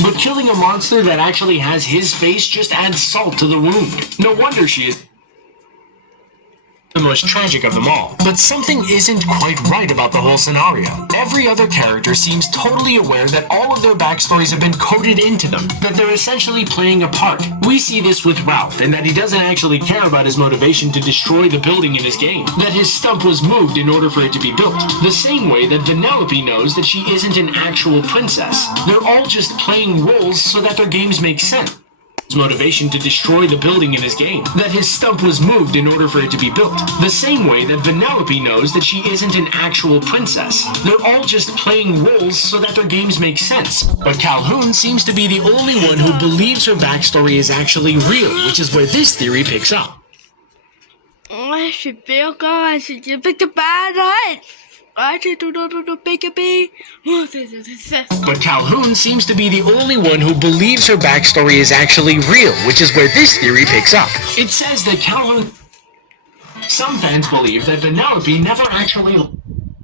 But killing a monster that actually has his face just adds salt to the wound. No wonder she is the most tragic of them all. But something isn't quite right about the whole scenario. Every other character seems totally aware that all of their backstories have been coded into them, that they're essentially playing a part. We see this with Ralph, in that he doesn't actually care about his motivation to destroy the building in his game, that his stump was moved in order for it to be built. The same way that Vanellope knows that she isn't an actual princess. They're all just playing roles so that their games make sense. Motivation to destroy the building in his game, that his stump was moved in order for it to be built. The same way that Vanellope knows that she isn't an actual princess. They're all just playing roles so that their games make sense. But Calhoun seems to be the only one who believes her backstory is actually real, which is where this theory picks up. I should be a guy, I should pick the bad height. I should do the big bee. But Calhoun seems to be the only one who believes her backstory is actually real, which is where this theory picks up. It says that Calhoun... Some fans believe that Vanellope never actually...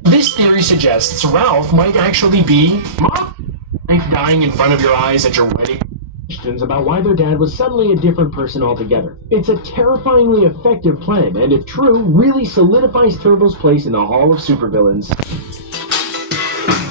This theory suggests Ralph might actually be... Life dying in front of your eyes at your wedding. Questions about why their dad was suddenly a different person altogether. It's a terrifyingly effective plan, and if true, really solidifies Turbo's place in the Hall of Supervillains.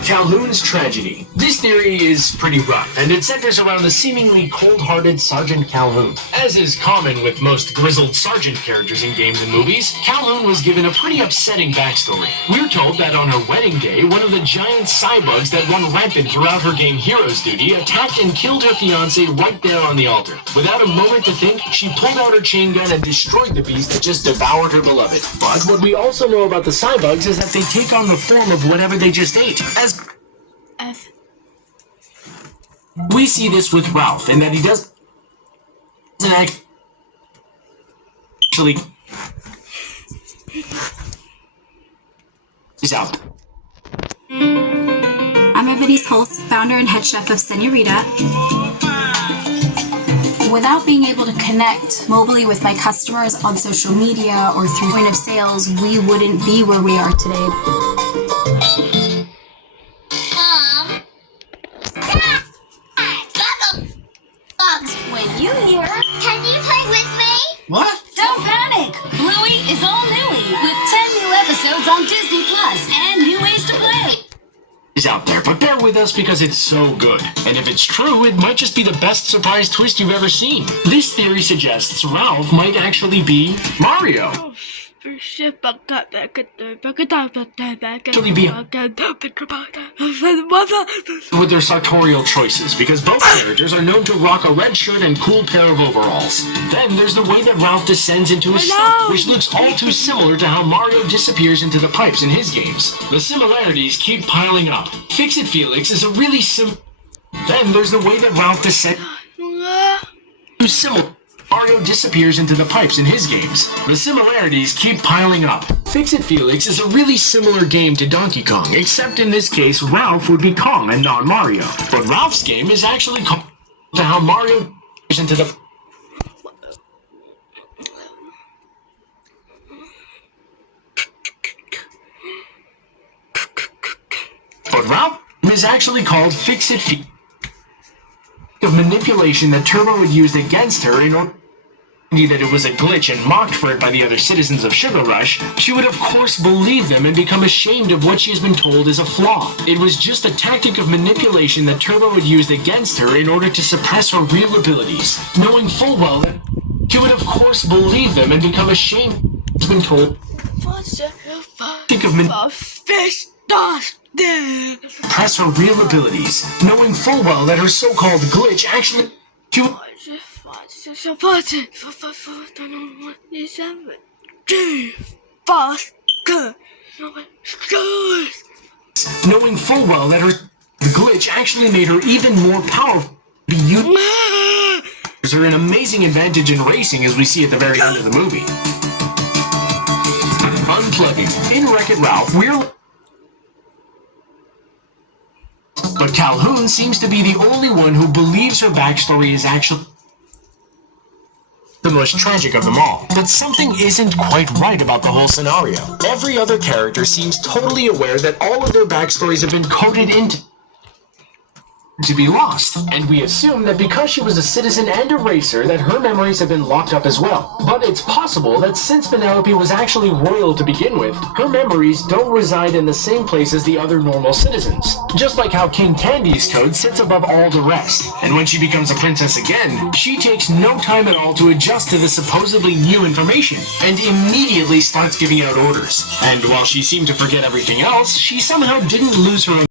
Calhoun's tragedy. This theory is pretty rough, and it centers around the seemingly cold-hearted Sergeant Calhoun. As is common with most grizzled sergeant characters in games and movies, Calhoun was given a pretty upsetting backstory. We're told that on her wedding day, one of the giant cybugs that run rampant throughout her game Hero's Duty attacked and killed her fiancé right there on the altar. Without a moment to think, she pulled out her chain gun and destroyed the beast that just devoured her beloved. But what we also know about the cybugs is that they take on the form of whatever they just ate. We see this with Ralph, in that he doesn't actually... He's out. I'm Ebony's host, founder and head chef of Senorita. Without being able to connect mobily with my customers on social media or through point of sales, we wouldn't be where we are today. When you hear, can you play with me? What? Don't panic! Bluey is all newy with 10 new episodes on Disney Plus and new ways to play. He's out there, but bear with us because it's so good. And if it's true, it might just be the best surprise twist you've ever seen. This theory suggests Ralph might actually be Mario. With their sartorial choices, because both characters are known to rock a red shirt and cool pair of overalls. Then there's the way that Ralph descends into his stump, which looks all too similar to how Mario disappears into the pipes in his games. The similarities keep piling up. Fix-It Felix is a really Then there's the way that Ralph descends too similar. Mario disappears into the pipes in his games. The similarities keep piling up. Fix-It Felix is a really similar game to Donkey Kong, except in this case, Ralph would be Kong and not Mario. But Ralph's game is actually called to how Mario disappears into the... But Ralph is actually called Fix-It Felix. Of manipulation that Turbo had used against her in order that it was a glitch and mocked for it by the other citizens of Sugar Rush, she would of course believe them and become ashamed of what she has been told is a flaw. It was just a tactic of manipulation that Turbo had used against her in order to suppress her real abilities, knowing full well that she would of course believe them and become ashamed of what she has been told. Think of suppress her real abilities, knowing full well that her so-called glitch actually... Knowing full well that her glitch actually made her even more powerful. Gives her an amazing advantage in racing, as we see at the very end of the movie. Unplugging. In Wreck-It Ralph, we're... But Calhoun seems to be the only one who believes her backstory is actually the most tragic of them all. But something isn't quite right about the whole scenario. Every other character seems totally aware that all of their backstories have been coded into... to be lost, and we assume that because she was a citizen and a racer that her memories have been locked up as well. But it's possible that since Penelope was actually royal to begin with, her memories don't reside in the same place as the other normal citizens. Just like how King Candy's code sits above all the rest, and when she becomes a princess again, she takes no time at all to adjust to the supposedly new information, and immediately starts giving out orders. And while she seemed to forget everything else, she somehow didn't lose her